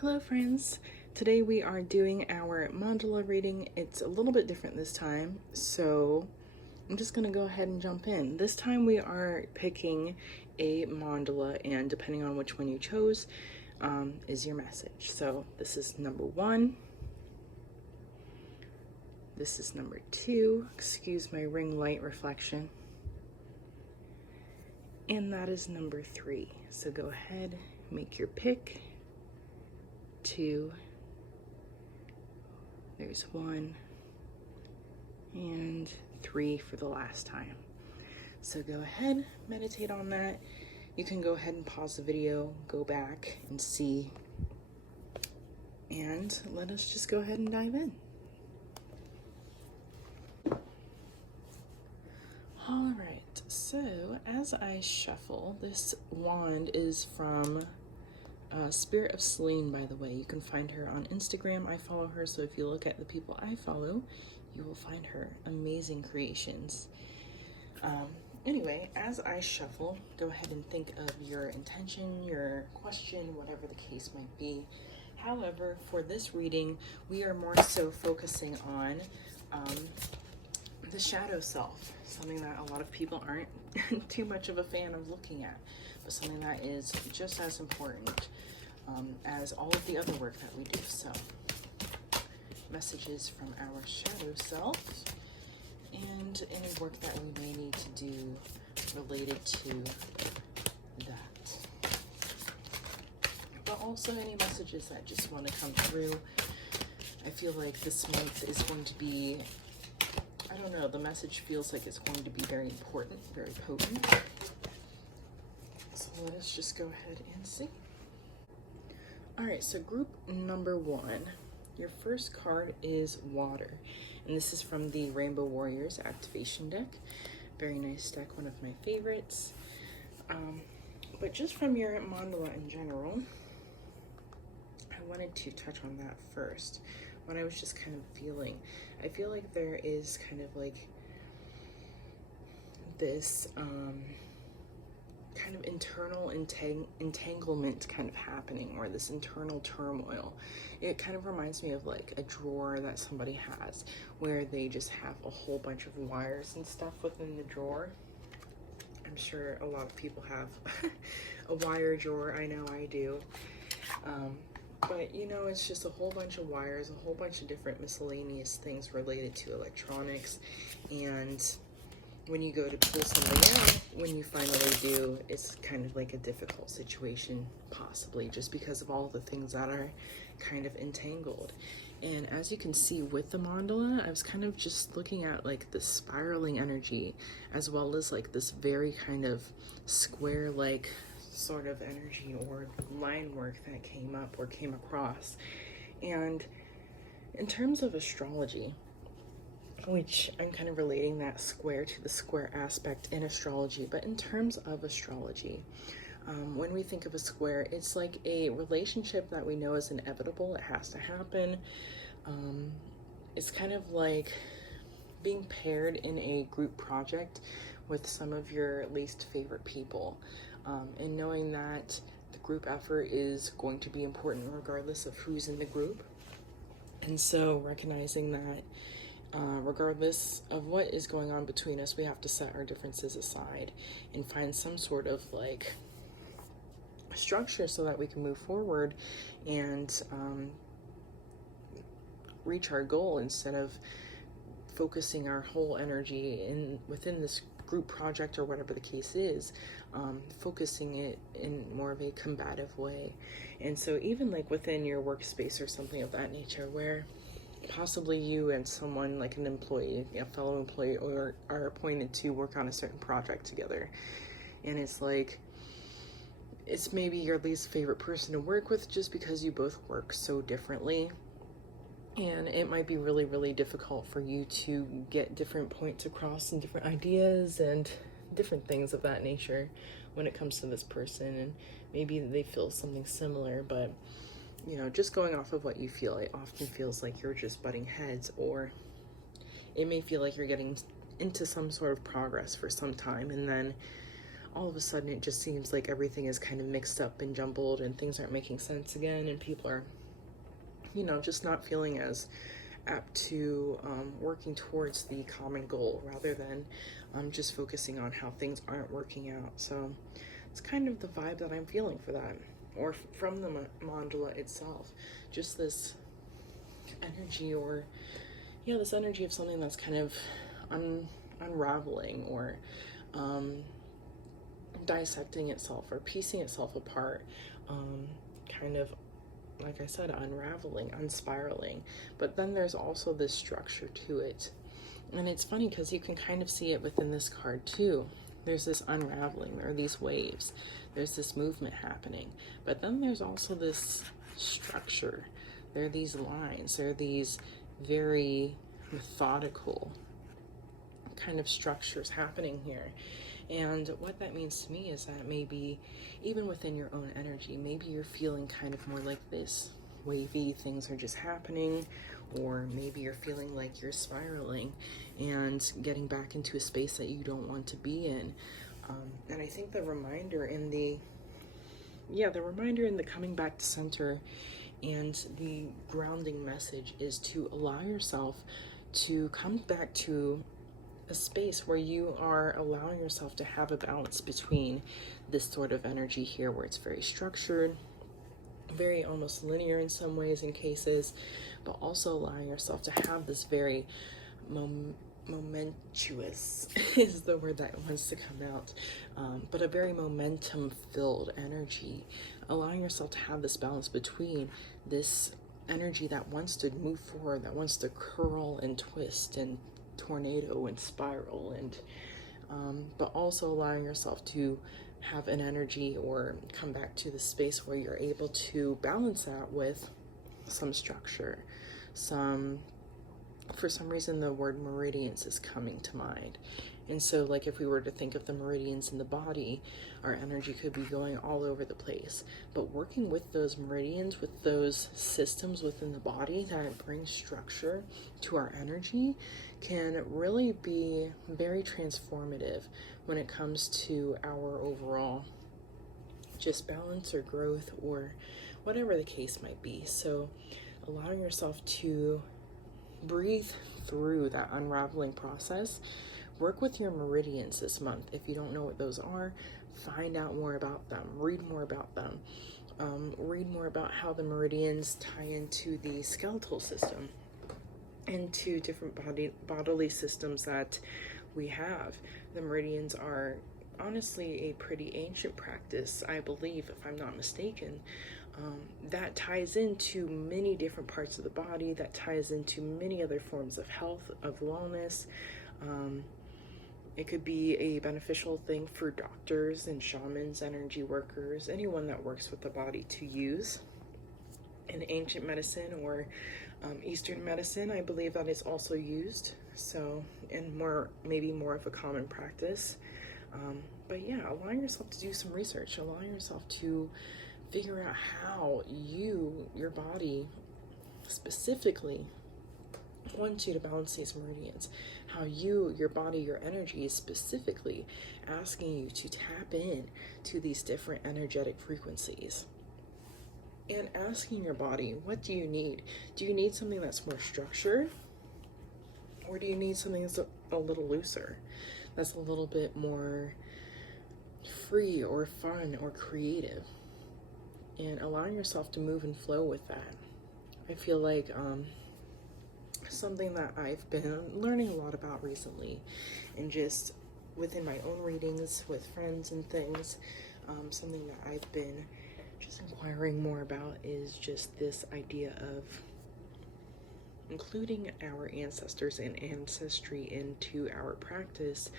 Hello friends! Today we are doing our mandala reading. It's a little bit different this time, so I'm just going to go ahead and jump in. This time we are picking a mandala, and depending on which one you chose is your message. So this is number 1. This is number 2. Excuse my ring light reflection. And that is number 3. So go ahead, make your pick. 2, there's 1, and 3 for the last time. So go ahead, meditate on that. You can go ahead and pause the video, go back and see, and let us just go ahead and dive in. All right, so as I shuffle, this wand is from Spirit of Celine, by the way. You can find her on Instagram. I follow her, so if you look at the people I follow, you will find her amazing creations. Anyway, as I shuffle, go ahead and think of your intention, your question, whatever the case might be. However, for this reading, we are more so focusing on the shadow self, something that a lot of people aren't too much of a fan of looking at, but something that is just as important as all of the other work that we do. So, messages from our shadow self and any work that we may need to do related to that. But also any messages that just want to come through. I feel like this month is going to be, I don't know, the message feels like it's going to be very important, very potent. So let us just go ahead and see. All right, so group number 1, your first card is Water, and this is from the Rainbow Warriors activation deck. Very nice deck, one of my favorites. But just from your mandala in general, I wanted to touch on that first. What I was just kind of feeling, I feel like there is kind of like this kind of internal entanglement kind of happening, or this internal turmoil. It kind of reminds me of like a drawer that somebody has where they just have a whole bunch of wires and stuff within the drawer. I'm sure a lot of people have a wire drawer. I know I do. But you know, it's just a whole bunch of wires, a whole bunch of different miscellaneous things related to electronics. And when you go to pull something out, when you finally do, it's kind of like a difficult situation, possibly, just because of all the things that are kind of entangled. And as you can see with the mandala, I was kind of just looking at like the spiraling energy, as well as like this very kind of square-like sort of energy or line work that came up or came across. And in terms of astrology, which I'm kind of relating that square to the square aspect in astrology, but in terms of astrology, when we think of a square, it's like a relationship that we know is inevitable. It has to happen. It's kind of like being paired in a group project with some of your least favorite people, and knowing that the group effort is going to be important regardless of who's in the group. And so recognizing that regardless of what is going on between us, we have to set our differences aside and find some sort of like structure so that we can move forward and reach our goal, instead of focusing our whole energy within this group project or whatever the case is, focusing it in more of a combative way. And so even like within your workspace or something of that nature, where possibly you and someone like an employee, a fellow employee, or are appointed to work on a certain project together, and it's like it's maybe your least favorite person to work with just because you both work so differently, and it might be really, really difficult for you to get different points across and different ideas and different things of that nature when it comes to this person. And maybe they feel something similar, but you know, just going off of what you feel, it often feels like you're just butting heads, or it may feel like you're getting into some sort of progress for some time, and then all of a sudden it just seems like everything is kind of mixed up and jumbled and things aren't making sense again, and people are, just not feeling as apt to working towards the common goal rather than just focusing on how things aren't working out. So it's kind of the vibe that I'm feeling for that, or from the mandala itself. Just this energy, or this energy of something that's kind of unraveling, or dissecting itself, or piecing itself apart, kind of, like I said, unraveling, unspiraling. But then there's also this structure to it. And it's funny because you can kind of see it within this card too. There's this unraveling, there are these waves, there's this movement happening. But then there's also this structure. There are these lines, there are these very methodical kind of structures happening here. And what that means to me is that maybe even within your own energy, maybe you're feeling kind of more like this wavy, things are just happening, or maybe you're feeling like you're spiraling and getting back into a space that you don't want to be in. And I think the reminder in the coming back to center and the grounding message is to allow yourself to come back to a space where you are allowing yourself to have a balance between this sort of energy here, where it's very structured, very almost linear in some ways in cases, but also allowing yourself to have this very momentous is the word that wants to come out, but a very momentum filled energy, allowing yourself to have this balance between this energy that wants to move forward, that wants to curl and twist and tornado and spiral, and but also allowing yourself to have an energy or come back to the space where you're able to balance that with some structure. For some reason the word meridians is coming to mind. And so, like, if we were to think of the meridians in the body, our energy could be going all over the place. But working with those meridians, with those systems within the body that bring structure to our energy, can really be very transformative when it comes to our overall just balance or growth, or whatever the case might be. So allowing yourself to breathe through that unraveling process. Work with your meridians this month. If you don't know what those are, find out more about them. Read more about them. Read more about how the meridians tie into the skeletal system, into different bodily systems that we have. The meridians are honestly a pretty ancient practice, I believe, if I'm not mistaken, that ties into many different parts of the body, that ties into many other forms of health, of wellness. It could be a beneficial thing for doctors and shamans, energy workers, anyone that works with the body to use. In ancient medicine or Eastern medicine, I believe that is also used. So, and maybe more of a common practice. But yeah, allowing yourself to do some research, allowing yourself to figure out how your body specifically wants you to balance these meridians, how your body, your energy is specifically asking you to tap in to these different energetic frequencies. And asking your body, what do you need? Do you need something that's more structured? Or do you need something that's a little looser? That's a little bit more free or fun or creative? And allowing yourself to move and flow with that. I feel like something that I've been learning a lot about recently, and just within my own readings with friends and things, something that I've been just inquiring more about is just this idea of including our ancestors and ancestry into our practice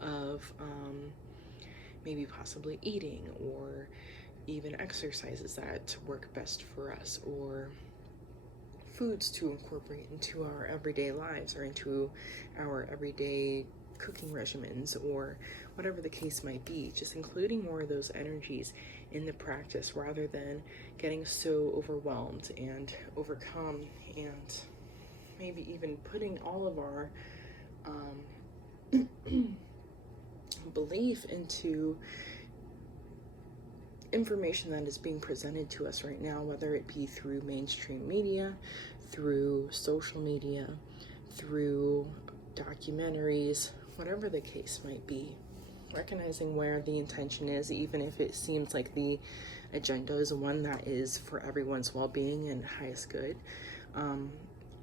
of maybe possibly eating, or even exercises that work best for us, or foods to incorporate into our everyday lives or into our everyday cooking regimens, or whatever the case might be. Just including more of those energies in the practice rather than getting so overwhelmed and overcome, and maybe even putting all of our belief into information that is being presented to us right now, whether it be through mainstream media, through social media, through documentaries, whatever the case might be. Recognizing where the intention is, even if it seems like the agenda is one that is for everyone's well-being and highest good.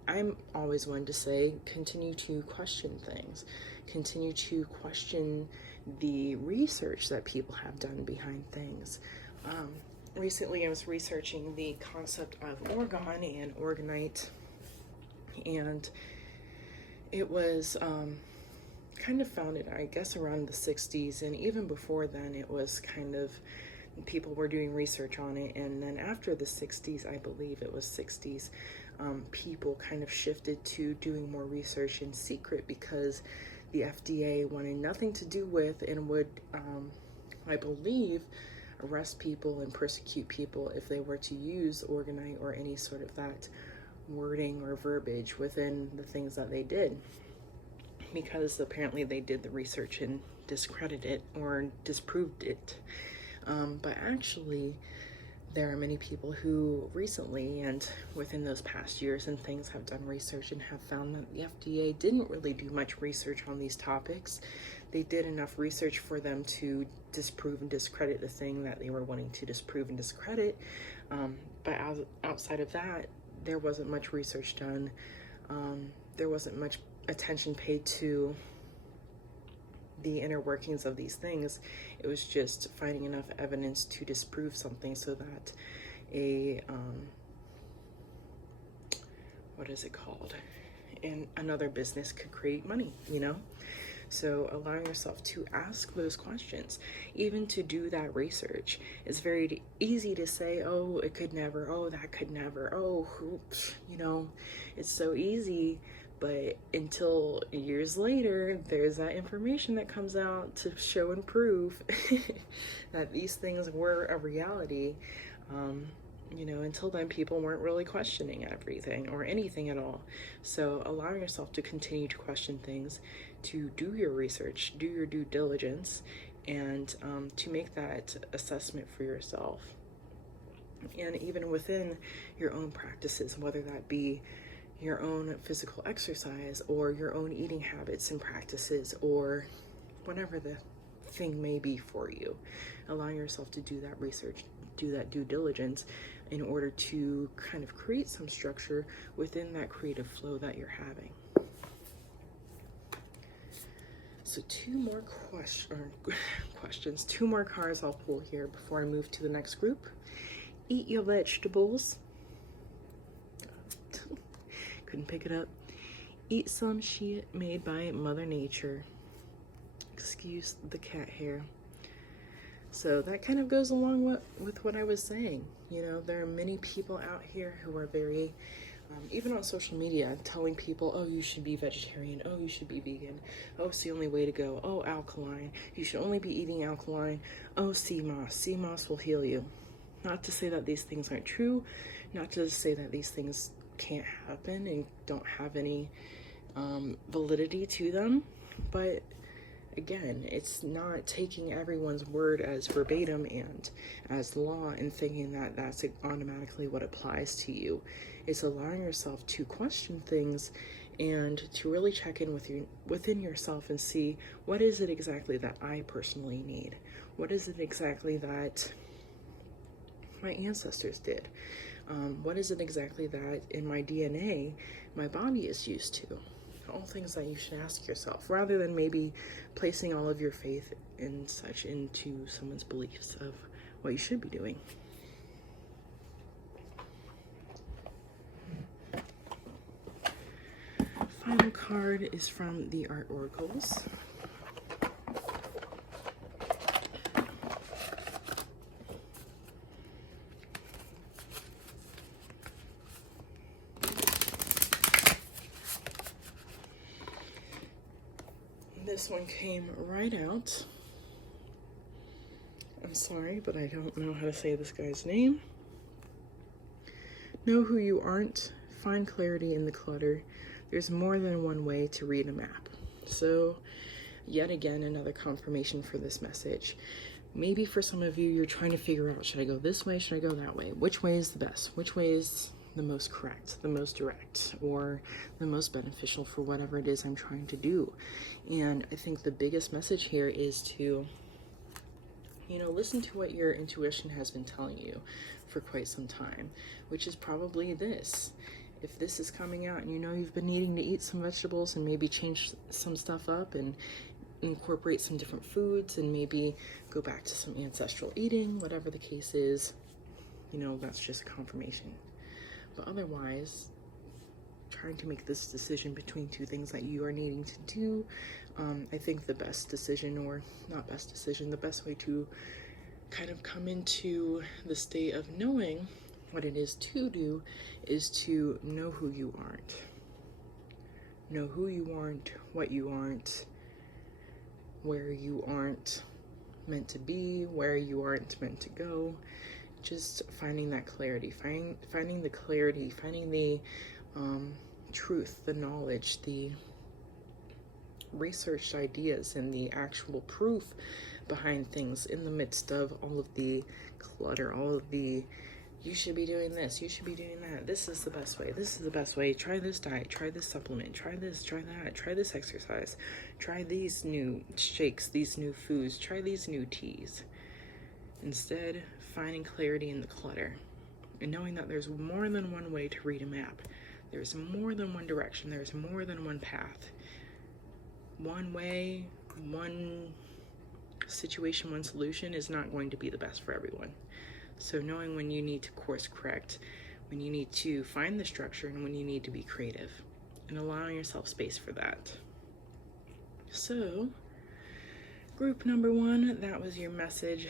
I'm always one to say, continue to question things, continue to question the research that people have done behind things. Recently I was researching the concept of orgone and orgonite, and it was kind of founded, I guess, around the 60s, and even before then it was kind of, people were doing research on it, and then after the 60s, I believe it was 60s, people kind of shifted to doing more research in secret because the FDA wanted nothing to do with and would, I believe, arrest people and persecute people if they were to use orgonite or any sort of that wording or verbiage within the things that they did, because apparently they did the research and discredited it or disproved it. But actually, there are many people who recently and within those past years and things have done research and have found that the FDA didn't really do much research on these topics. They did enough research for them to disprove and discredit the thing that they were wanting to disprove and discredit. But outside of that, there wasn't much research done. There wasn't much attention paid to the inner workings of these things. It was just finding enough evidence to disprove something so that what is it called? And another business could create money, you know? So allowing yourself to ask those questions, even to do that research. It's very easy to say, oh, it could never, oh, that could never, oh, you know, it's so easy. But until years later, there's that information that comes out to show and prove that these things were a reality. You know, until then, people weren't really questioning everything or anything at all. So allowing yourself to continue to question things, to do your research, do your due diligence, and to make that assessment for yourself. And even within your own practices, whether that be your own physical exercise or your own eating habits and practices or whatever the thing may be for you, allowing yourself to do that research, do that due diligence in order to kind of create some structure within that creative flow that you're having. So two more questions, two more cards I'll pull here before I move to the next group. Eat your vegetables. Couldn't pick it up. Eat some shit made by Mother Nature. Excuse the cat hair. So that kind of goes along with what I was saying. You know, there are many people out here who are very, even on social media, telling people, oh, you should be vegetarian. Oh, you should be vegan. Oh, it's the only way to go. Oh, alkaline. You should only be eating alkaline. Oh, sea moss. Sea moss will heal you. Not to say that these things aren't true. Not to say that these things can't happen and don't have any validity to them, but again, it's not taking everyone's word as verbatim and as law and thinking that that's automatically what applies to you. It's allowing yourself to question things and to really check in within yourself and see, what is it exactly that I personally need? What is it exactly that my ancestors did? What is it exactly that in my DNA my body is used to? All things that you should ask yourself, rather than maybe placing all of your faith and such into someone's beliefs of what you should be doing. Final card is from the Art Oracles. This one came right out. I'm sorry, but I don't know how to say this guy's name. Know who you aren't. Find clarity in the clutter. There's more than one way to read a map. So Yet again, another confirmation for this message. Maybe for some of you, you're trying to figure out, should I go this way? Should I go that way? Which way is the best? Which way is the most correct, the most direct, or the most beneficial for whatever it is I'm trying to do? And I think the biggest message here is to, listen to what your intuition has been telling you for quite some time, which is probably this. If this is coming out and you've been needing to eat some vegetables and maybe change some stuff up and incorporate some different foods and maybe go back to some ancestral eating, whatever the case is, that's just a confirmation. But otherwise, trying to make this decision between two things that you are needing to do, I think the best decision, or not best decision, the best way to kind of come into the state of knowing what it is to do is to know who you aren't. Know who you aren't, what you aren't, where you aren't meant to be, where you aren't meant to go. Just finding that clarity, finding the clarity, finding the truth, the knowledge, the researched ideas, and the actual proof behind things in the midst of all of the clutter, all of the you should be doing this, you should be doing that, this is the best way, this is the best way, try this diet, try this supplement, try this, try that, try this exercise, try these new shakes, these new foods, try these new teas. Instead, finding clarity in the clutter and knowing that there's more than one way to read a map. There's more than one direction, there's more than one path. One way, one situation, one solution is not going to be the best for everyone. So knowing when you need to course correct, when you need to find the structure, and when you need to be creative, and allowing yourself space for that. So, group number 1, that was your message.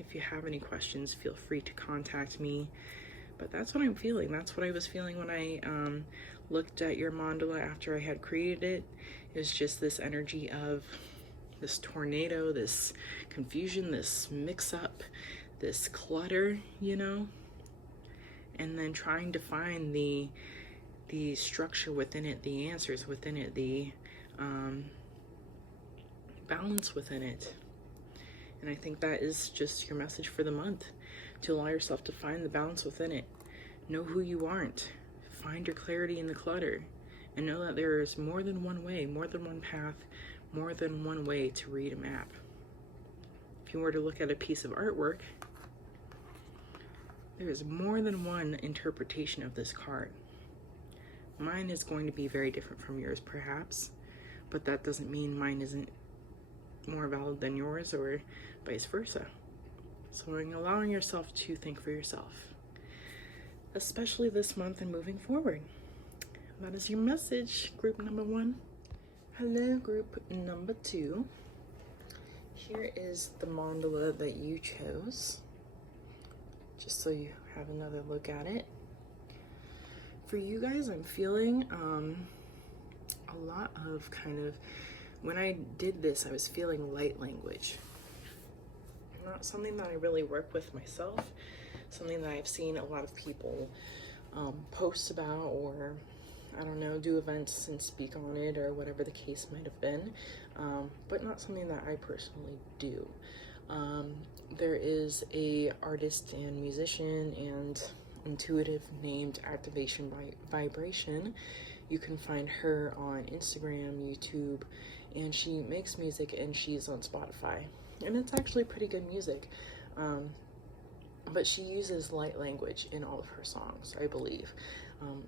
If you have any questions, feel free to contact me. But that's what I'm feeling. That's what I was feeling when I looked at your mandala after I had created it. It's just this energy of this tornado, this confusion, this mix-up, this clutter, and then trying to find the structure within it, the answers within it, the balance within it. And I think that is just your message for the month, to allow yourself to find the balance within it. Know who you aren't. Find your clarity in the clutter, and know that there is more than one way, more than one path, more than one way to read a map. If you were to look at a piece of artwork, there is more than one interpretation of this card. Mine is going to be very different from yours, perhaps, but that doesn't mean mine isn't more valid than yours, or vice versa. So allowing yourself to think for yourself, especially this month and moving forward. That is your message, group number 1. Hello, group number 2. Here is the mandala that you chose, just so you have another look at it. For you guys, I'm feeling a lot of when I did this, I was feeling light language. Not something that I really work with myself, something that I've seen a lot of people post about, or do events and speak on it, or whatever the case might have been, but not something that I personally do. There is a artist and musician and intuitive named Activation Vibration. You can find her on Instagram, YouTube, and she makes music, and she's on Spotify. And it's actually pretty good music. But she uses light language in all of her songs, I believe.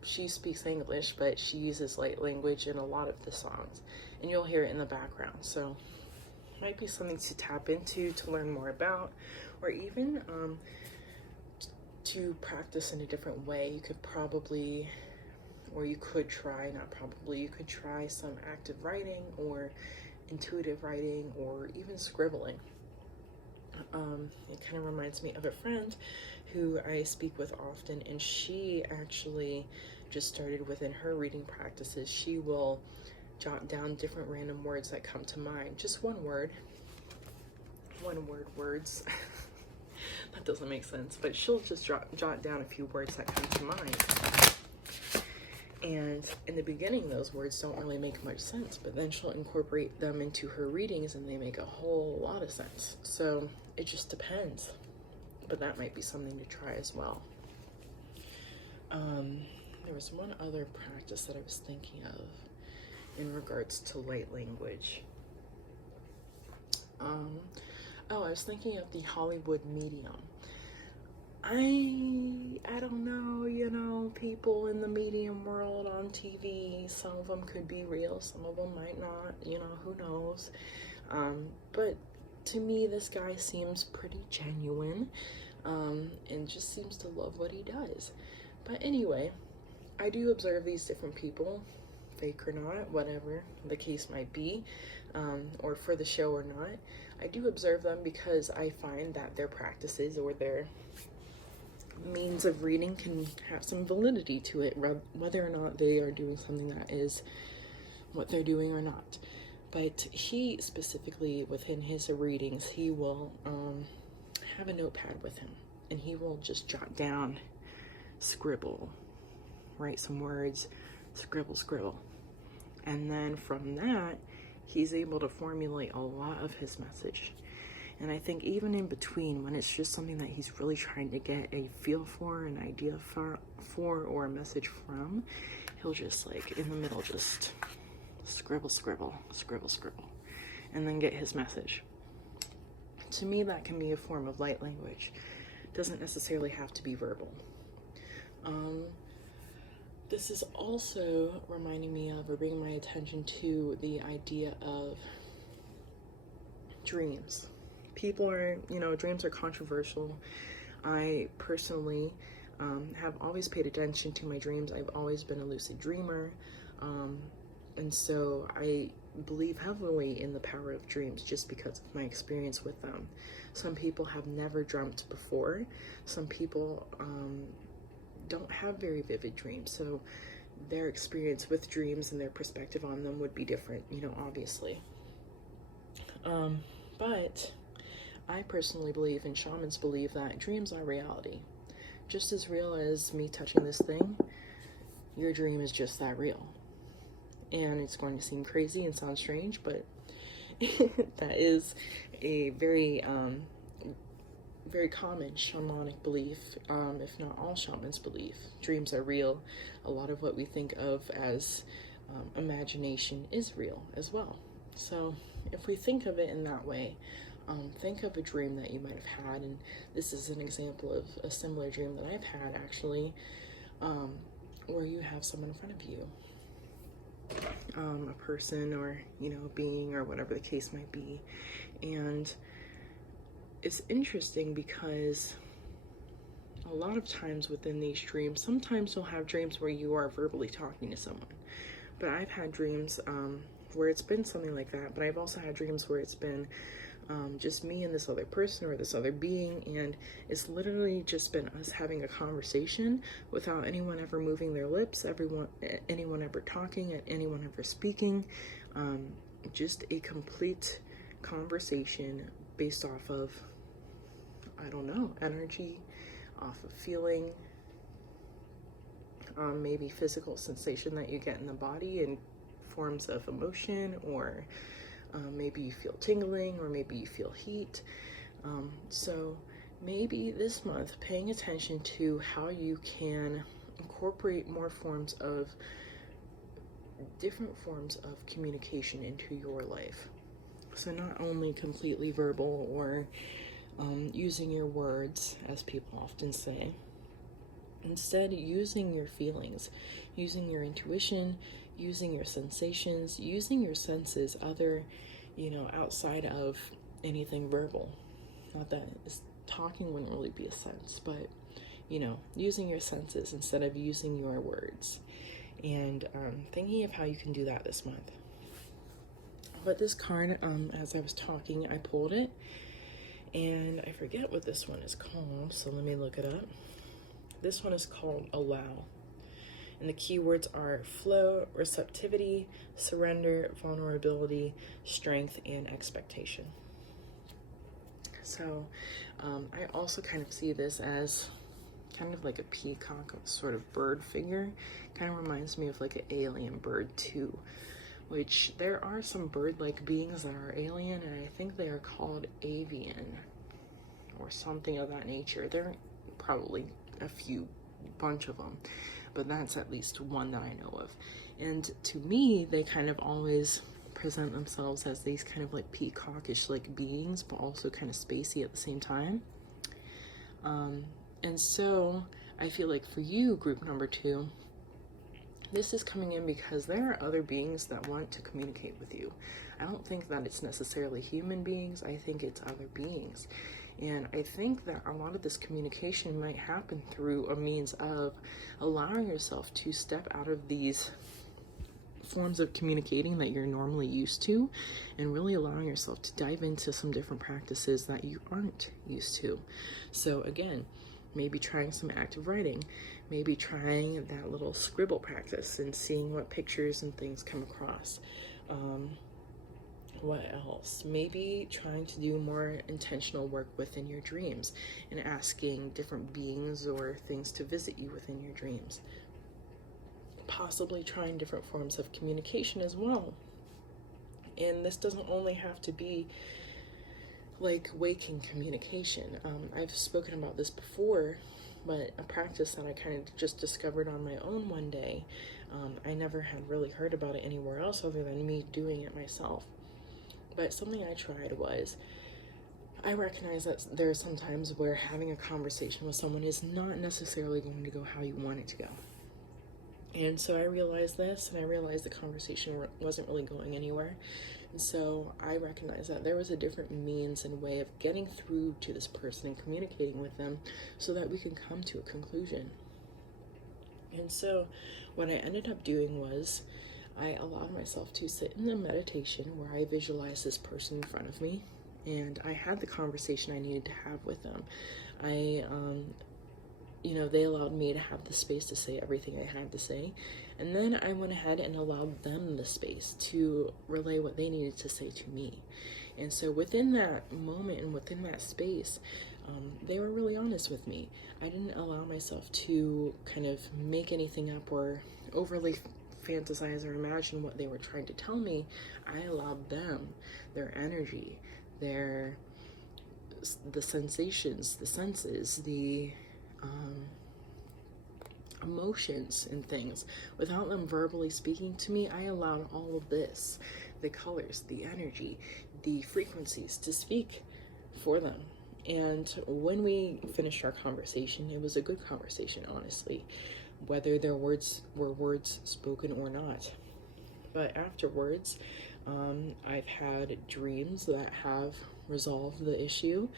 She speaks English, but she uses light language in a lot of the songs. And you'll hear it in the background. So it might be something to tap into, to learn more about, or even to practice in a different way. You could probably, or you could try, not probably, you could try some active writing or intuitive writing or even scribbling. It kind of reminds me of a friend who I speak with often, and she actually just started within her reading practices. She will jot down different random words that come to mind. Just one word words. That doesn't make sense, but she'll just jot down a few words that come to mind. And in the beginning, those words don't really make much sense, but then she'll incorporate them into her readings and they make a whole lot of sense. So it just depends, but that might be something to try as well. There was one other practice that I was thinking of in regards to light language. I was thinking of the Hollywood medium. I don't know, you know, people in the medium world on TV, some of them could be real, some of them might not, you know, who knows. But to me, this guy seems pretty genuine, and just seems to love what he does. But anyway, I do observe these different people, fake or not, whatever the case might be, or for the show or not. I do observe them because I find that their practices or their means of reading can have some validity to it, whether or not they are doing something that is what they're doing or not. But he specifically, within his readings, he will have a notepad with him, and he will just jot down, scribble, write some words, scribble, and then from that he's able to formulate a lot of his message. And I think even in between, when it's just something that he's really trying to get a feel for, an idea for or a message from, he'll just like in the middle just scribble, and then get his message. To me, that can be a form of light language. It doesn't necessarily have to be verbal. This is also reminding me of, or bringing my attention to, the idea of dreams. People are, you know, dreams are controversial. I personally have always paid attention to my dreams. I've always been a lucid dreamer. And so I believe heavily in the power of dreams just because of my experience with them. Some people have never dreamt before. Some people don't have very vivid dreams. So their experience with dreams and their perspective on them would be different, you know, obviously. But I personally believe, and shamans believe, that dreams are reality. Just as real as me touching this thing, your dream is just that real. And it's going to seem crazy and sound strange, but that is a very, very common shamanic belief, if not all shamans believe. Dreams are real. A lot of what we think of as imagination is real as well. So if we think of it in that way, think of a dream that you might have had, and this is an example of a similar dream that I've had actually, where you have someone in front of you, a person or, you know, being or whatever the case might be. And it's interesting because a lot of times within these dreams, sometimes you'll have dreams where you are verbally talking to someone, but I've had dreams where it's been something like that, but I've also had dreams where it's been just me and this other person or this other being, and it's literally just been us having a conversation without anyone ever moving their lips, anyone ever talking, anyone ever speaking, just a complete conversation based off of, I don't know, energy, off of feeling, maybe physical sensation that you get in the body in forms of emotion, or maybe you feel tingling, or maybe you feel heat. So maybe this month, paying attention to how you can incorporate different forms of communication into your life. So not only completely verbal or using your words, as people often say. Instead, using your feelings, using your intuition, using your sensations, using your senses, outside of anything verbal. Not that talking wouldn't really be a sense, but, using your senses instead of using your words. And thinking of how you can do that this month. But this card, as I was talking, I pulled it, and I forget what this one is called, so let me look it up. This one is called Allow. And the keywords are flow, receptivity, surrender, vulnerability, strength, and expectation. So I also kind of see this as kind of like a peacock sort of bird figure. Kind of reminds me of like an alien bird too, which there are some bird-like beings that are alien, and I think they are called avian or something of that nature. There are probably bunch of them, but that's at least one that I know of. And to me, they kind of always present themselves as these kind of like peacockish like beings, but also kind of spacey at the same time. And so I feel like for you, group number 2, this is coming in because there are other beings that want to communicate with you. I don't think that it's necessarily human beings. I think it's other beings. And I think that a lot of this communication might happen through a means of allowing yourself to step out of these forms of communicating that you're normally used to, and really allowing yourself to dive into some different practices that you aren't used to. So again, maybe trying some active writing, maybe trying that little scribble practice and seeing what pictures and things come across. What else? Maybe trying to do more intentional work within your dreams and asking different beings or things to visit you within your dreams. Possibly trying different forms of communication as well. And this doesn't only have to be like waking communication. I've spoken about this before, but a practice that I kind of just discovered on my own one day. I never had really heard about it anywhere else other than me doing it myself. But something I tried was, I recognize that there are some times where having a conversation with someone is not necessarily going to go how you want it to go. And so I realized this, and I realized the conversation wasn't really going anywhere. And so I recognized that there was a different means and way of getting through to this person and communicating with them so that we can come to a conclusion. And so what I ended up doing was I allowed myself to sit in a meditation where I visualized this person in front of me, and I had the conversation I needed to have with them. They allowed me to have the space to say everything I had to say. And then I went ahead and allowed them the space to relay what they needed to say to me. And so within that moment and within that space, they were really honest with me. I didn't allow myself to kind of make anything up or overly fantasize or imagine what they were trying to tell me. I allowed them, their energy, the sensations, the senses, the emotions and things. Without them verbally speaking to me, I allowed all of this, the colors, the energy, the frequencies, to speak for them. And when we finished our conversation, it was a good conversation, honestly, whether their words were words spoken or not. But afterwards, I've had dreams that have resolved the issue.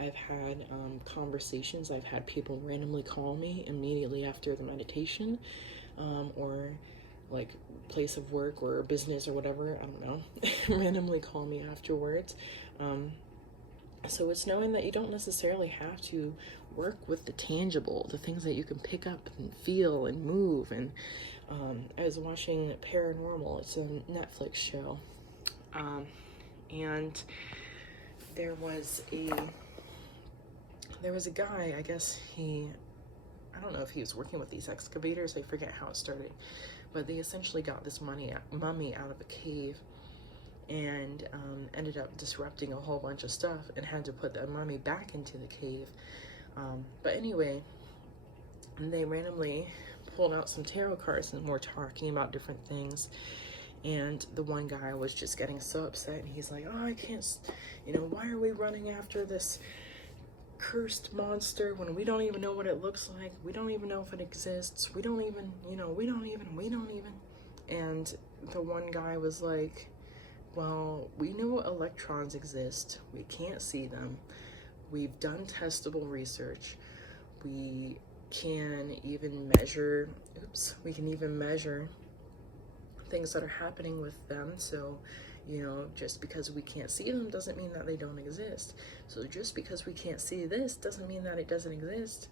I've had conversations. I've had people randomly call me immediately after the meditation, or like place of work or business or whatever, I don't know, randomly call me afterwards. So it's knowing that you don't necessarily have to work with the tangible, the things that you can pick up and feel and move. And I was watching Paranormal. It's a Netflix show. And there was a guy, I guess I don't know if he was working with these excavators, I forget how it started, but they essentially got this mummy out of a cave and ended up disrupting a whole bunch of stuff and had to put that mummy back into the cave. But anyway, they randomly pulled out some tarot cards and were talking about different things. And the one guy was just getting so upset, and he's like, oh, I can't, why are we running after this cursed monster when we don't even know what it looks like? We don't even know if it exists. We don't even. And the one guy was like, well, we know electrons exist. We can't see them. We've done testable research. We can even measure things that are happening with them. So, just because we can't see them doesn't mean that they don't exist. So just because we can't see this doesn't mean that it doesn't exist.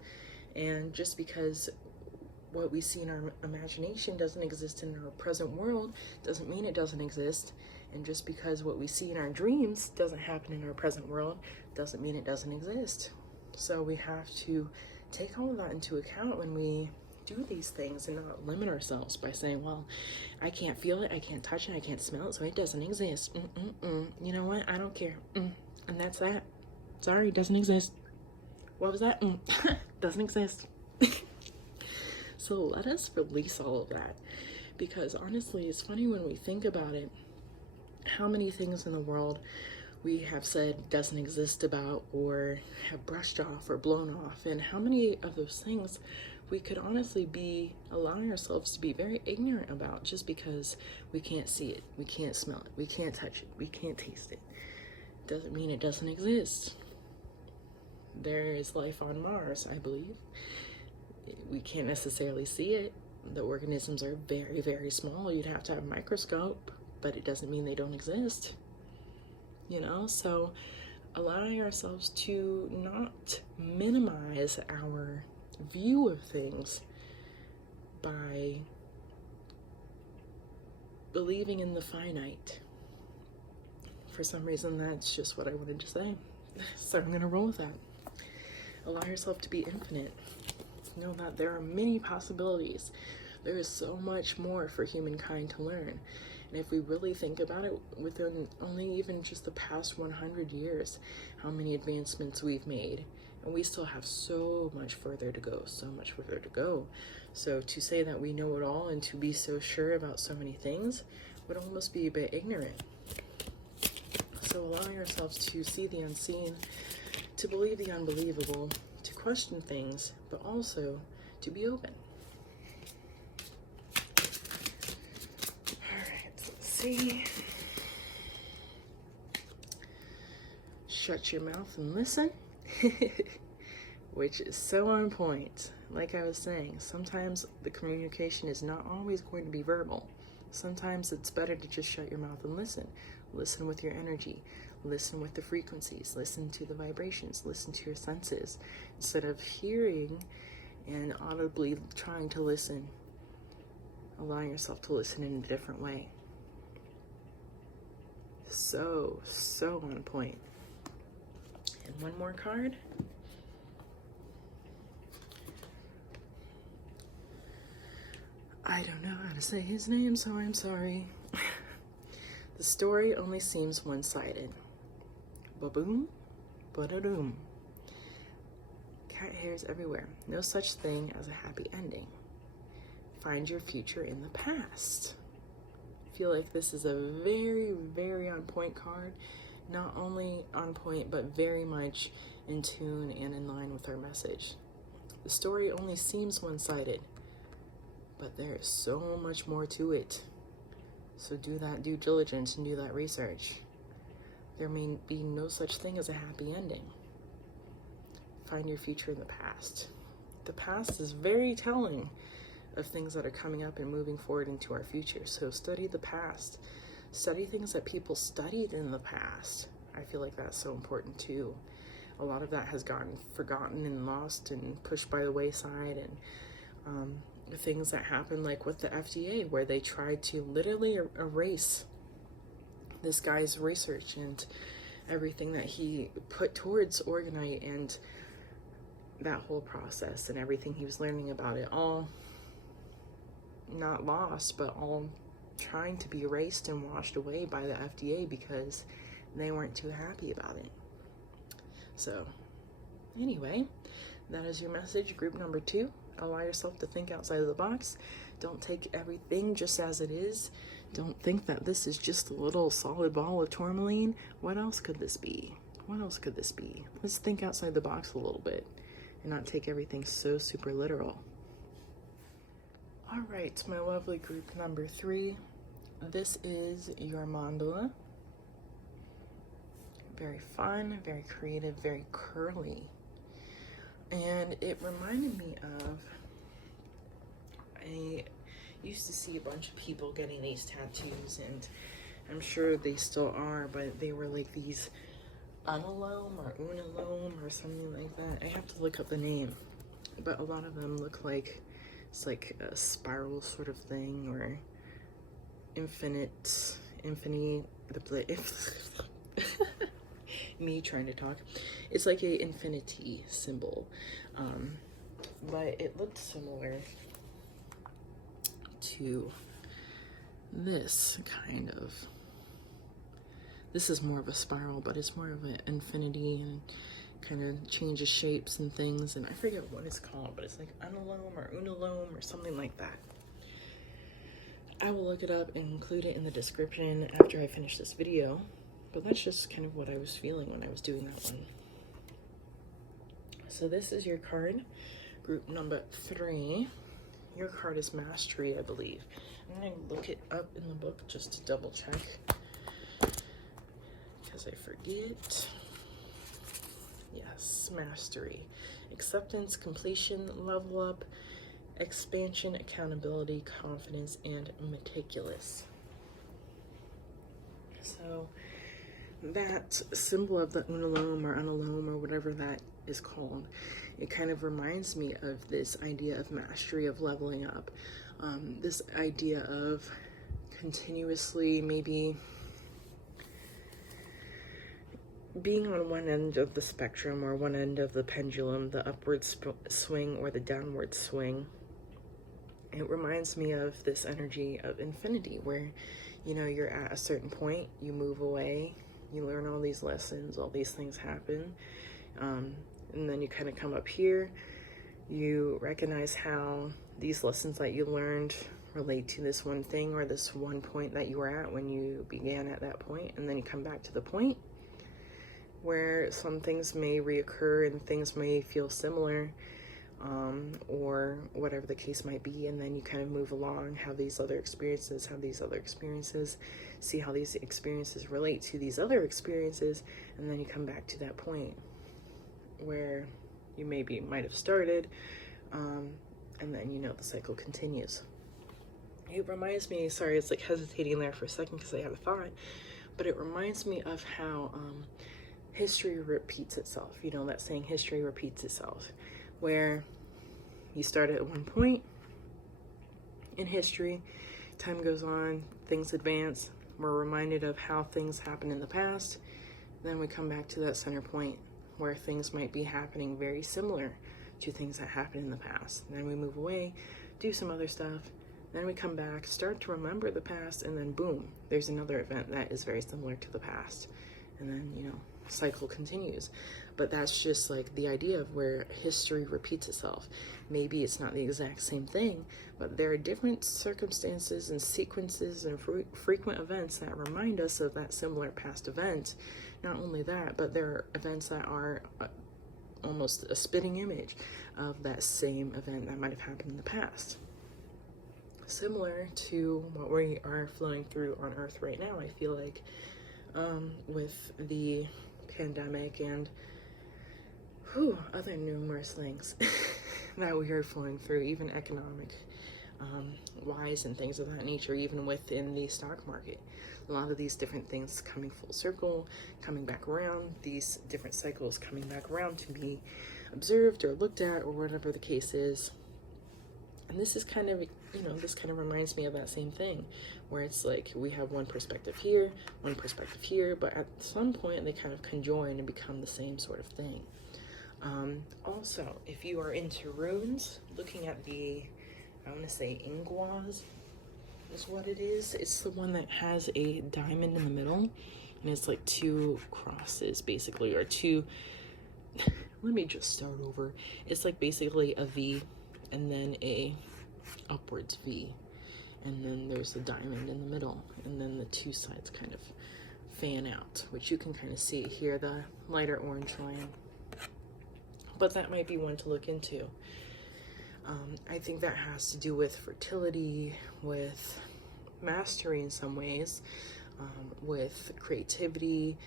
And just because what we see in our imagination doesn't exist in our present world doesn't mean it doesn't exist. And just because what we see in our dreams doesn't happen in our present world doesn't mean it doesn't exist. So we have to take all of that into account when we do these things and not limit ourselves by saying, well, I can't feel it, I can't touch it, I can't smell it, so it doesn't exist. You know what? I don't care. And that's that. Sorry, it doesn't exist. What was that? Doesn't exist. So let us release all of that, because honestly, it's funny when we think about it, how many things in the world we have said doesn't exist about, or have brushed off or blown off, and how many of those things we could honestly be allowing ourselves to be very ignorant about just because we can't see it, we can't smell it, we can't touch it, we can't taste it. Doesn't mean it doesn't exist. There is life on Mars, I believe. We can't necessarily see it. The organisms are very, very small. You'd have to have a microscope, but it doesn't mean they don't exist. You know, so allowing ourselves to not minimize our view of things by believing in the finite. For some reason, that's just what I wanted to say. So I'm going to roll with that. Allow yourself to be infinite. Know that there are many possibilities. There is so much more for humankind to learn. And if we really think about it, within only even just the past 100 years, how many advancements we've made. And we still have so much further to go, so much further to go. So to say that we know it all and to be so sure about so many things would almost be a bit ignorant. So allowing ourselves to see the unseen, to believe the unbelievable, to question things, but also to be open. All right, let's see. Shut your mouth and listen, which is so on point. Like I was saying, sometimes the communication is not always going to be verbal. Sometimes it's better to just shut your mouth and listen. Listen with your energy. Listen with the frequencies. Listen to the vibrations. Listen to your senses. Instead of hearing and audibly trying to listen, allowing yourself to listen in a different way. So on point. And one more card. I don't know how to say his name, so I'm sorry. The story only seems one-sided. Ba-boom, ba-da-doom. Cat hairs everywhere. No such thing as a happy ending. Find your future in the past. I feel like this is a very, very on point card. Not only on point, but very much in tune and in line with our message. The story only seems one-sided, but there is so much more to it. So do that due diligence and do that research. There may be no such thing as a happy ending. Find your future in the past. The past is very telling of things that are coming up and moving forward into our future. So study the past. Study things that people studied in the past. I feel like that's so important too. A lot of that has gotten forgotten and lost and pushed by the wayside, and things that happened like with the FDA, where they tried to literally erase this guy's research and everything that he put towards Organite and that whole process and everything he was learning about it, all not lost, but all trying to be erased and washed away by the FDA because they weren't too happy about it. So anyway, that is your message, group number 2. Allow yourself to think outside of the box. Don't take everything just as it is. Don't think that this is just a little solid ball of tourmaline. What else could this be? What else could this be? Let's think outside the box a little bit and not take everything so super literal. All right, my lovely group number 3. This is your mandala. Very fun, very creative, very curly. And it reminded me of, I used to see a bunch of people getting these tattoos, and I'm sure they still are, but they were like these unalome or unalome or something like that. I have to look up the name, but a lot of them look like it's like a spiral sort of thing, or me trying to talk. It's like a infinity symbol. but it looked similar to this kind of. This is more of a spiral, but it's more of an infinity and kind of changes shapes and things. And I forget what it's called, but it's like unalome or unalome or something like that. I will look it up and include it in the description after I finish this video. But that's just kind of what I was feeling when I was doing that one. So this is your card, group number 3. Your card is Mastery, I believe. I'm going to look it up in the book just to double check, because I forget. Yes, Mastery. Acceptance, completion, level up, expansion, accountability, confidence, and meticulous. So that symbol of the unalome or unalome or whatever that is called, it kind of reminds me of this idea of mastery, of leveling up, this idea of continuously maybe being on one end of the spectrum or one end of the pendulum, the upward swing or the downward swing. It reminds me of this energy of infinity where, you know, you're at a certain point, you move away, you learn all these lessons, all these things happen, and then you kind of come up here, you recognize how these lessons that you learned relate to this one thing or this one point that you were at when you began at that point, and then you come back to the point where some things may reoccur and things may feel similar, or whatever the case might be, and then you kind of move along, have these other experiences, see how these experiences relate to these other experiences, and then you come back to that point where you might have started, and then, you know, the cycle continues. It reminds me, sorry, it's like hesitating there for a second because I had a thought, but it reminds me of how history repeats itself. You know, that saying, history repeats itself, where you start at one point in history, time goes on, things advance, we're reminded of how things happened in the past, then we come back to that center point where things might be happening very similar to things that happened in the past. Then we move away, do some other stuff, then we come back, start to remember the past, and then boom, there's another event that is very similar to the past. And then, you know, cycle continues. But that's just like the idea of where history repeats itself. Maybe it's not the exact same thing, but there are different circumstances and sequences and frequent events that remind us of that similar past event. Not only that, but there are events that are almost a spitting image of that same event that might have happened in the past. Similar to what we are flowing through on Earth right now, I feel like, with the pandemic and other numerous things that we are flowing through, even economic wise and things of that nature, even within the stock market. A lot of these different things coming full circle, coming back around, these different cycles coming back around to be observed or looked at or whatever the case is. And this is kind of, you know, this kind of reminds me of that same thing where it's like we have one perspective here, but at some point they kind of conjoin and become the same sort of thing. Also, if you are into runes, looking at the, I want to say ingwas is what it is. It's the one that has a diamond in the middle, and it's like two crosses basically, or two, let me just start over. It's like basically a V and then a upwards V, and then there's a diamond in the middle, and then the two sides kind of fan out, which you can kind of see here, the lighter orange line. But that might be one to look into. I think that has to do with fertility, with mastery in some ways, with creativity,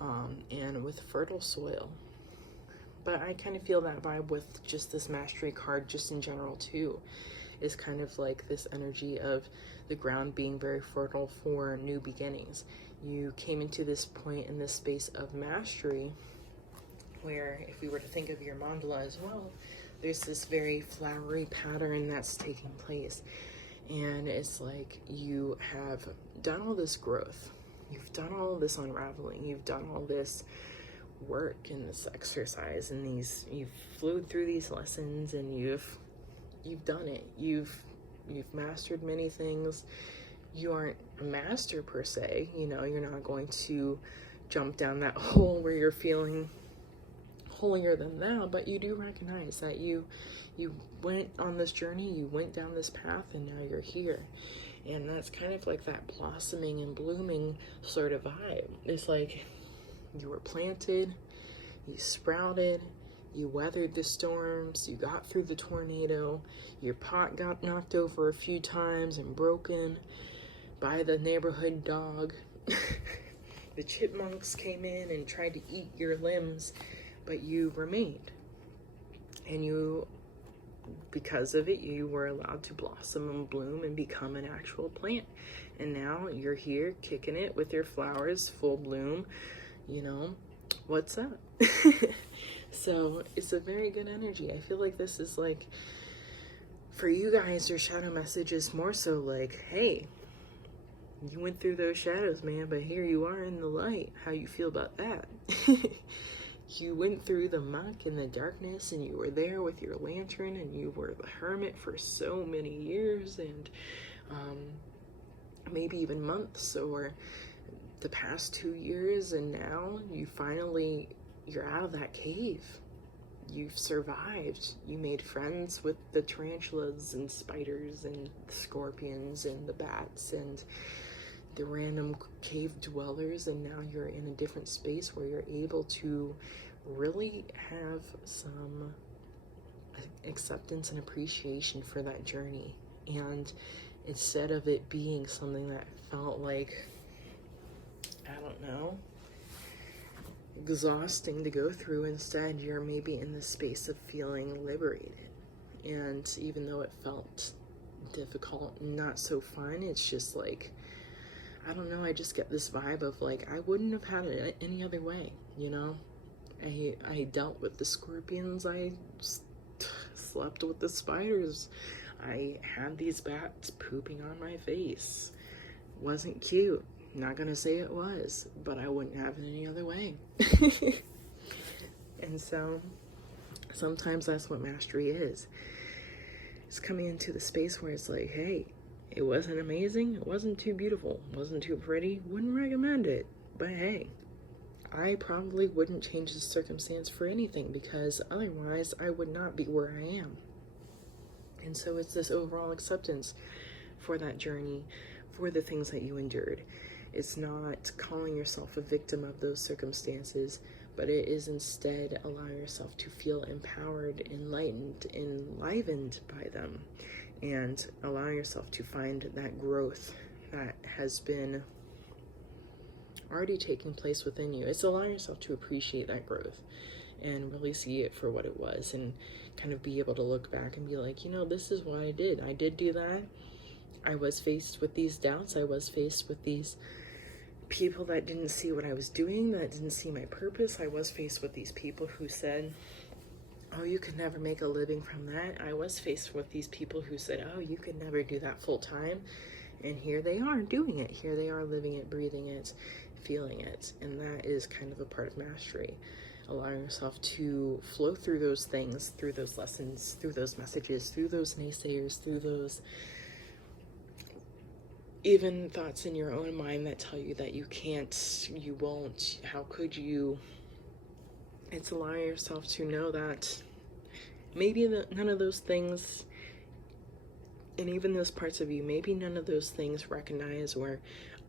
and with fertile soil. But I kind of feel that vibe with just this mastery card, just in general too, is kind of like this energy of the ground being very fertile for new beginnings. You came into this point in this space of mastery where, if we were to think of your mandala as well, there's this very flowery pattern that's taking place. And it's like you have done all this growth. You've done all this unraveling. You've done all this work and this exercise and you've flew through these lessons, and you've done it. You've mastered many things. You aren't a master per se, you know, you're not going to jump down that hole where you're feeling holier than thou, but you do recognize that you went on this journey, you went down this path, and now you're here. And that's kind of like that blossoming and blooming sort of vibe. It's like you were planted, you sprouted, you weathered the storms, you got through the tornado, your pot got knocked over a few times and broken by the neighborhood dog. The chipmunks came in and tried to eat your limbs, but you remained. And because of it, you were allowed to blossom and bloom and become an actual plant. And now you're here kicking it with your flowers, full bloom. You know, what's up? So it's a very good energy. I feel like this is like, for you guys, your shadow message is more so like, hey, you went through those shadows, man, but here you are in the light. How you feel about that? You went through the muck and the darkness, and you were there with your lantern, and you were the hermit for so many years, and maybe even months, or the past 2 years, and now you're out of that cave. You've survived. You made friends with the tarantulas and spiders and the scorpions and the bats and the random cave dwellers, and now you're in a different space where you're able to really have some acceptance and appreciation for that journey. And instead of it being something that felt like, I don't know, exhausting to go through, instead you're maybe in the space of feeling liberated. And even though it felt difficult and not so fun, it's just like, I don't know, I just get this vibe of like, I wouldn't have had it any other way, you know? I dealt with the scorpions, I slept with the spiders, I had these bats pooping on my face. Wasn't cute. Not gonna say it was, but I wouldn't have it any other way. And so sometimes that's what mastery is. It's coming into the space where it's like, hey, it wasn't amazing, it wasn't too beautiful, it wasn't too pretty, wouldn't recommend it, but hey, I probably wouldn't change the circumstance for anything, because otherwise I would not be where I am. And so it's this overall acceptance for that journey, for the things that you endured. It's not calling yourself a victim of those circumstances, but it is instead allowing yourself to feel empowered, enlightened, enlivened by them, and allowing yourself to find that growth that has been already taking place within you. It's allowing yourself to appreciate that growth and really see it for what it was, and kind of be able to look back and be like, you know, this is what I did. I did do that. I was faced with these doubts. I was faced with these people that didn't see what I was doing, that didn't see my purpose. I was faced with these people who said, oh, you could never make a living from that. I was faced with these people who said, oh, you could never do that full time. And here they are doing it. Here they are living it, breathing it, feeling it. And that is kind of a part of mastery. Allowing yourself to flow through those things, through those lessons, through those messages, through those naysayers, through those even thoughts in your own mind that tell you that you can't, you won't, how could you. It's allowing yourself to know that maybe none of those things, and even those parts of you, maybe none of those things recognize or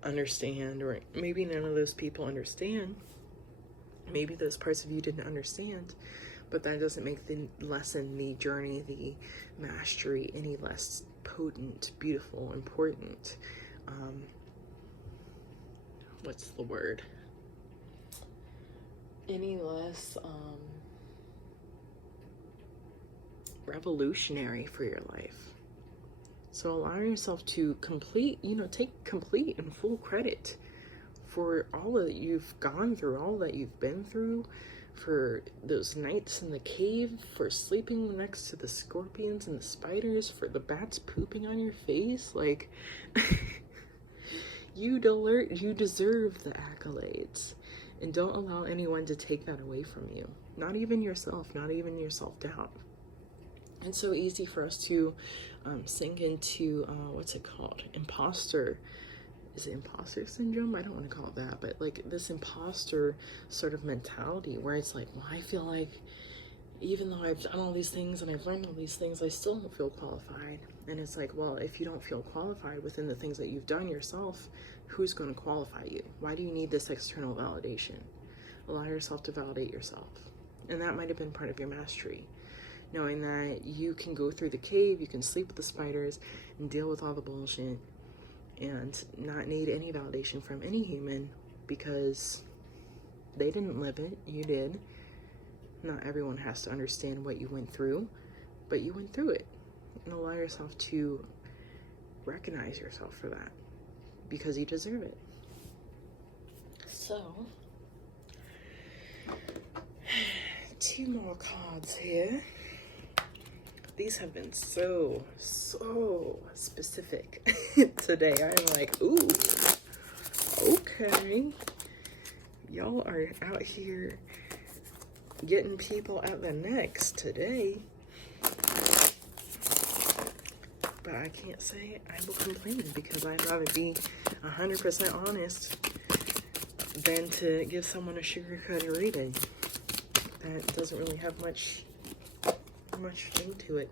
understand, or maybe none of those people understand. Maybe those parts of you didn't understand, but that doesn't make the lesson, the journey, the mastery any less potent, beautiful, important. What's the word? Any less revolutionary for your life. So allowing yourself to take complete and full credit for all that you've gone through, all that you've been through, for those nights in the cave, for sleeping next to the scorpions and the spiders, for the bats pooping on your face. Like, you deserve the accolades. And don't allow anyone to take that away from you. Not even yourself, not even your self-doubt. It's so easy for us to sink into, what's it called? Is it imposter syndrome? I don't want to call it that, but like this imposter sort of mentality where it's like, well, I feel like even though I've done all these things and I've learned all these things, I still don't feel qualified. And it's like, well, if you don't feel qualified within the things that you've done yourself, who's going to qualify you? Why do you need this external validation? Allow yourself to validate yourself. And that might have been part of your mastery. Knowing that you can go through the cave, you can sleep with the spiders, and deal with all the bullshit, and not need any validation from any human because they didn't live it, you did. Not everyone has to understand what you went through, but you went through it. And allow yourself to recognize yourself for that because you deserve it. So, 2 more cards here. These have been so specific today. I'm like, ooh, okay. Y'all are out here getting people at the necks today. But I can't say I will complain because I'd rather be 100% honest than to give someone a sugar-coated reading. That doesn't really have much thing to it.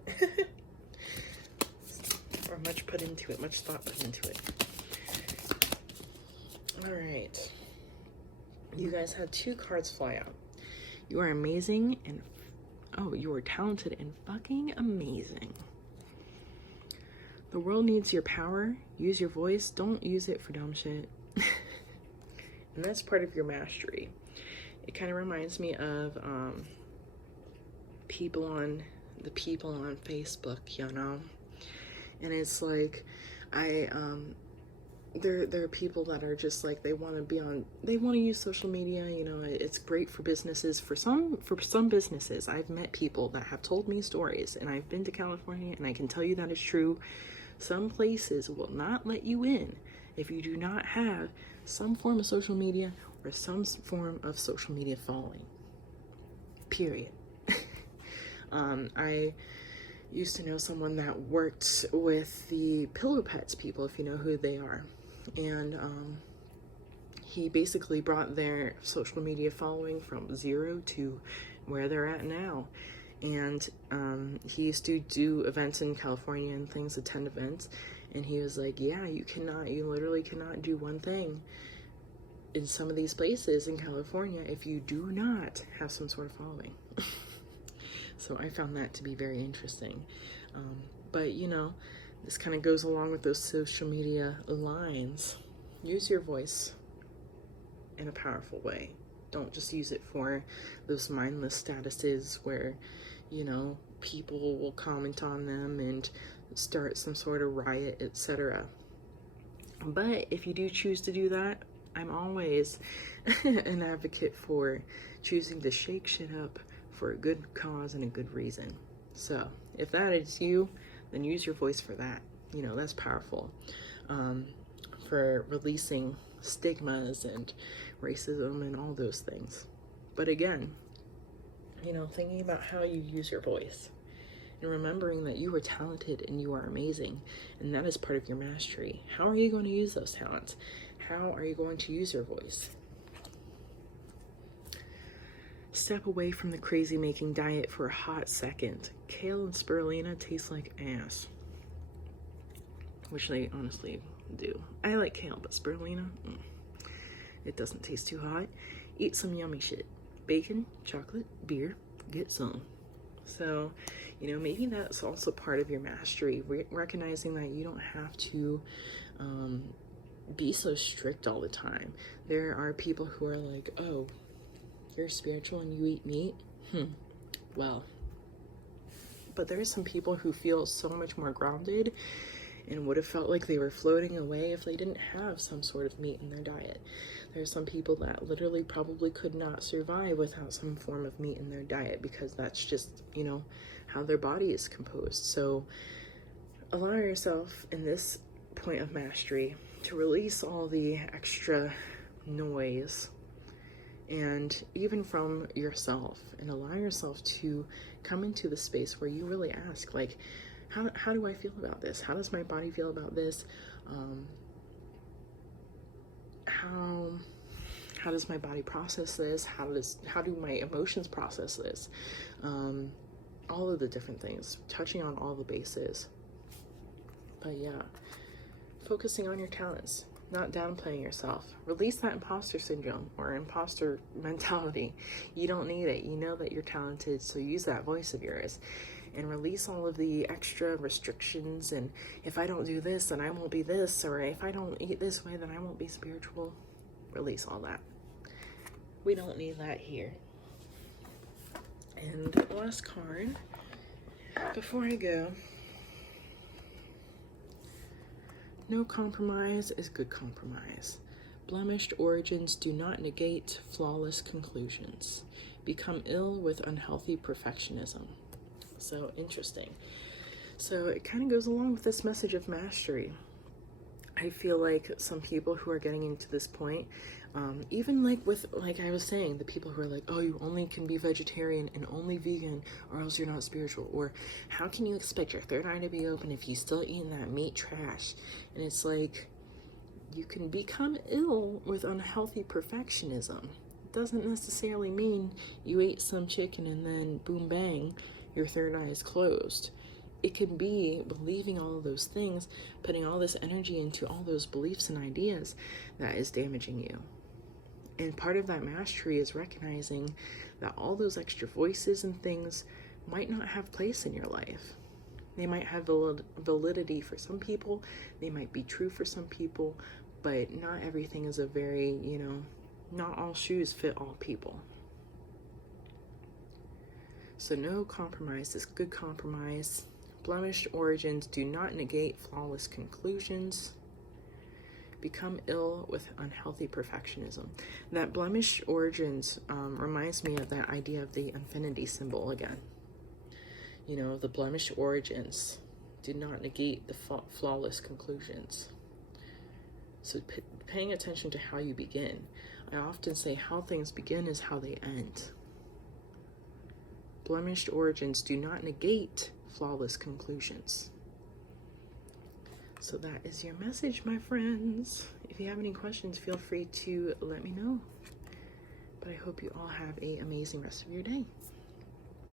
Or much put into it, much thought put into it. Alright. You guys had 2 cards fly out. You are amazing and, you are talented and fucking amazing. The world needs your power. Use your voice. Don't use it for dumb shit. And that's part of your mastery. It kind of reminds me of the people on Facebook, you know. And it's like there are people that are just like they want to use social media, you know. It's great for businesses. For some businesses, I've met people that have told me stories, and I've been to California and I can tell you that it's true. Some places will not let you in if you do not have some form of social media or some form of social media following. Period. I used to know someone that worked with the Pillow Pets people, if you know who they are. And he basically brought their social media following from 0 to where they're at now. And he used to do events in California and things, attend events. And he was like, yeah, you literally cannot do one thing in some of these places in California if you do not have some sort of following. So I found that to be very interesting. But, you know, this kind of goes along with those social media lines. Use your voice in a powerful way. Don't just use it for those mindless statuses where, you know, people will comment on them and start some sort of riot, etc. But if you do choose to do that, I'm always an advocate for choosing to shake shit up for a good cause and a good reason. So if that is you, then use your voice for that. You know, that's powerful. For releasing stigmas and racism and all those things. But again, you know, thinking about how you use your voice and remembering that you are talented and you are amazing, and that is part of your mastery. How are you going to use those talents? How are you going to use your voice? Step away from the crazy making diet for a hot second. Kale and spirulina taste like ass. Which they honestly do. I like kale, but spirulina, it doesn't taste too hot. Eat some yummy shit. Bacon, chocolate, beer, get some. So, you know, maybe that's also part of your mastery. Recognizing that you don't have to be so strict all the time. There are people who are like, oh, you're spiritual and you eat meat? Well, but there are some people who feel so much more grounded and would have felt like they were floating away if they didn't have some sort of meat in their diet. There are some people that literally probably could not survive without some form of meat in their diet because that's just, you know, how their body is composed. So allow yourself in this point of mastery to release all the extra noise and even from yourself, and allow yourself to come into the space where you really ask, like, how do I feel about this? How does my body feel about this? How does my body process this? How do my emotions process this? All of the different things, touching on all the bases. But yeah, focusing on your talents, not downplaying yourself. Release that imposter syndrome or imposter mentality. You don't need it. You know that you're talented, so use that voice of yours. And release all of the extra restrictions, and if I don't do this, then I won't be this, or if I don't eat this way, then I won't be spiritual. Release all that. We don't need that here. And the last card, before I go, no compromise is good compromise. Blemished origins do not negate flawless conclusions. Become ill with unhealthy perfectionism. So interesting. So it kind of goes along with this message of mastery. I feel like some people who are getting into this point, even like I was saying, the people who are like, oh, you only can be vegetarian and only vegan or else you're not spiritual, or how can you expect your third eye to be open if you still eating that meat trash? And it's like, you can become ill with unhealthy perfectionism. It doesn't necessarily mean you ate some chicken and then boom bang, your third eye is closed. It can be believing all of those things, putting all this energy into all those beliefs and ideas that is damaging you. And part of that mastery is recognizing that all those extra voices and things might not have place in your life. They might have validity for some people, they might be true for some people, but not everything is a very, not all shoes fit all people. So no compromise is good compromise. Blemished origins do not negate flawless conclusions. Become ill with unhealthy perfectionism. That blemished origins reminds me of that idea of the infinity symbol again. The blemished origins do not negate the flawless conclusions. So paying attention to how you begin. I often say how things begin is how they end. Blemished origins do not negate flawless conclusions. So that is your message, my friends. If you have any questions, feel free to let me know. But I hope you all have an amazing rest of your day.